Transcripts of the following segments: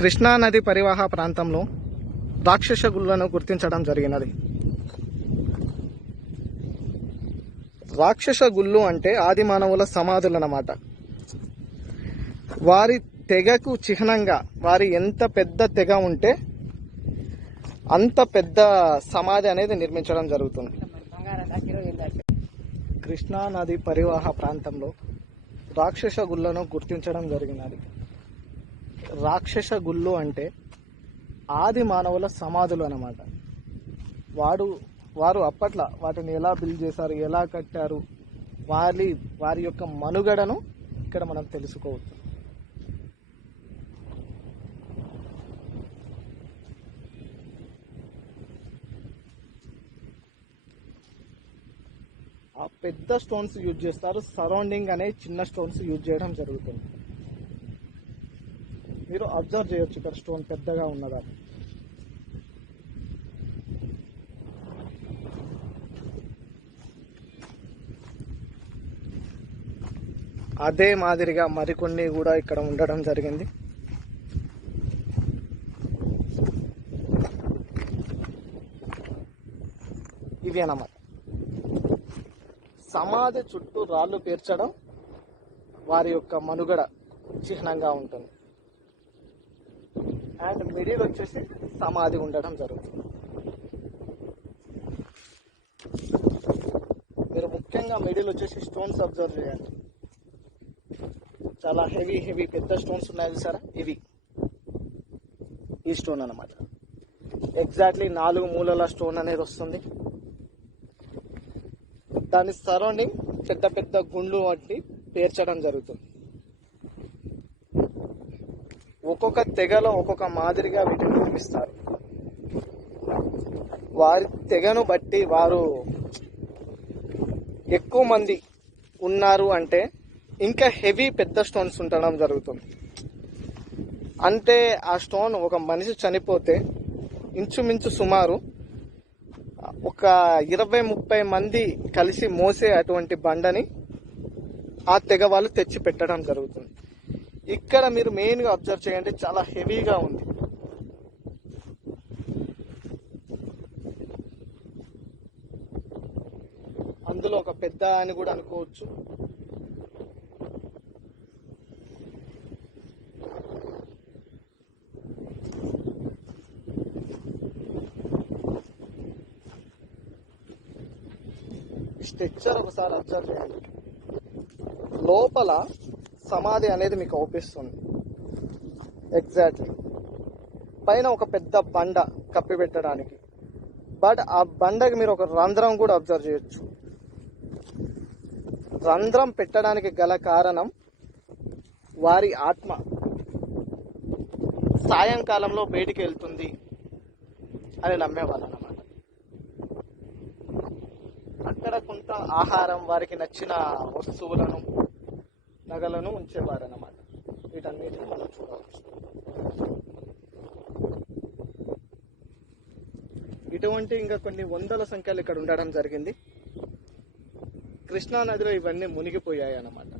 కృష్ణా నది పరివాహ ప్రాంతంలో రాక్షస గుళ్ళను గుర్తించడం జరిగినది. రాక్షస గుళ్ళు అంటే ఆది మానవుల సమాధులు అన్నమాట. వారి తెగకు చిహ్నంగా వారి ఎంత పెద్ద తెగ ఉంటే అంత పెద్ద సమాధి అనేది నిర్మించడం జరుగుతుంది. కృష్ణా నది పరివాహ ప్రాంతంలో రాక్షస గుళ్ళను గుర్తించడం జరిగినది. రాక్షస గుళ్ళు అంటే ఆది మానవుల సమాధులు అన్నమాట. వారు అప్పట్లో వాటిని ఎలా బిల్డ్ చేశారు, ఎలా కట్టారు, వారి యొక్క మనుగడను ఇక్కడ మనం తెలుసుకోవచ్చు. ఆ పెద్ద స్టోన్స్ యూజ్ చేస్తారు, సరౌండింగ్ అనే చిన్న స్టోన్స్ యూజ్ చేయడం జరుగుతుంది. మీరు అబ్జర్వ్ చేయొచ్చు ఇక్కడ స్టోన్ పెద్దగా ఉన్నదా. అదే మాదిరిగా మరికొన్ని కూడా ఇక్కడ ఉండడం జరిగింది. ఇవి అన్నమాట సమాధి చుట్టూ రాళ్ళు పేర్చడం వారి యొక్క మనుగడ చిహ్నంగా ఉంటుంది. అండ్ మిడిల్ వచ్చేసి సమాధి ఉండడం జరుగుతుంది. మీరు ముఖ్యంగా మిడిల్ వచ్చేసి స్టోన్స్ అబ్జర్వ్ చేయండి. చాలా హెవీ పెద్ద స్టోన్స్ ఉన్నాయి చూసారా, ఇవి ఈ స్టోన్ అన్నమాట. ఎగ్జాక్ట్లీ 4 మూలల స్టోన్ అనేది వస్తుంది. దాని సరౌండింగ్ పెద్ద గుండ్లు వంటి పేర్చడం జరుగుతుంది. ఒక్కొక్క తెగలో ఒక్కొక్క మాదిరిగా వీటిని నిర్మిస్తారు. వారి తెగను బట్టి వారు ఎక్కువ మంది ఉన్నారు అంటే ఇంకా హెవీ పెద్ద స్టోన్స్ ఉండడం జరుగుతుంది. అంటే ఆ స్టోన్ ఒక మనిషి చనిపోతే ఇంచుమించు సుమారు ఒక 20-30 మంది కలిసి మోసే అటువంటి బండని ఆ తెగ వాళ్ళు తెచ్చి పెట్టడం జరుగుతుంది. ఇక్కడ మీరు మెయిన్గా అబ్జర్వ్ చేయండి, చాలా హెవీగా ఉంది. అందులో ఒక పెద్ద అని కూడా అనుకోవచ్చు. స్ట్రక్చర్ ఒకసారి అబ్జర్వ్ చేయండి. లోపల సమాధి అనేది మీకు అవుపిస్తుంది. ఎగ్జాక్ట్లీ పైన ఒక పెద్ద బండ కప్పి పెట్టడానికి, బట్ ఆ బండకి మీరు ఒక రంధ్రం కూడా అబ్జర్వ్ చేయొచ్చు. రంధ్రం పెట్టడానికి గల కారణం వారి ఆత్మ సాయంకాలంలో బయటికి వెళ్తుంది అని నమ్మేవాళ్ళు అన్నమాట. అక్కడ కొంత ఆహారం, వారికి నచ్చిన వస్తువులను, నగలను ఉంచేవారు అన్నమాట. వీటన్నిటిని మనం చూడవచ్చు. ఇటువంటి ఇంకా కొన్ని వందల సంఖ్యలు ఇక్కడ ఉండడం జరిగింది. కృష్ణా నదిలో ఇవన్నీ మునిగిపోయాయి అన్నమాట.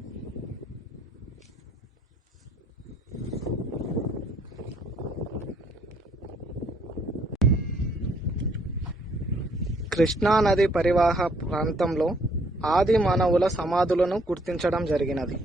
కృష్ణా నది పరివాహ ప్రాంతంలో ఆది మానవుల సమాధులను గుర్తించడం జరిగినది.